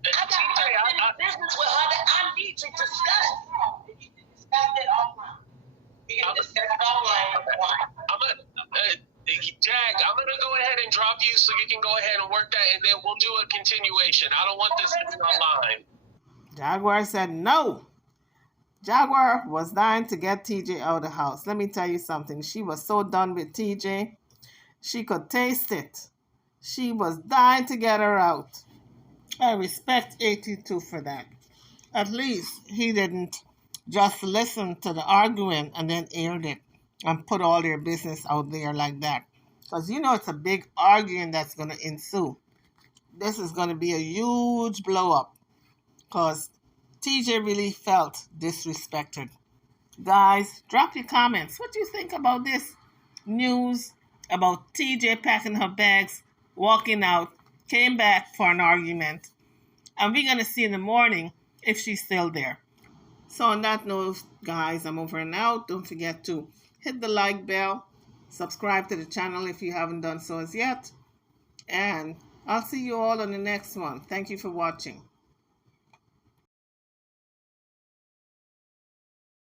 I got unfinished business with her that I need to discuss. Jag, I'm gonna go ahead and drop you so you can go ahead and work that, and then we'll do a continuation. I don't want this to be online. Jaguar said no. Jaguar was dying to get TJ out of the house. Let me tell you something. She was so done with TJ. She could taste it. She was dying to get her out. I respect 82 for that. At least he didn't just listen to the arguing and then aired it and put all their business out there like that. Because you know it's a big arguing that's going to ensue. This is going to be a huge blow up because TJ really felt disrespected. Guys, drop your comments. What do you think about this news about TJ packing her bags, walking out, came back for an argument, and we're going to see in the morning if she's still there. So on that note, guys, I'm over and out. Don't forget to hit the like bell, subscribe to the channel if you haven't done so as yet, and I'll see you all on the next one. Thank you for watching.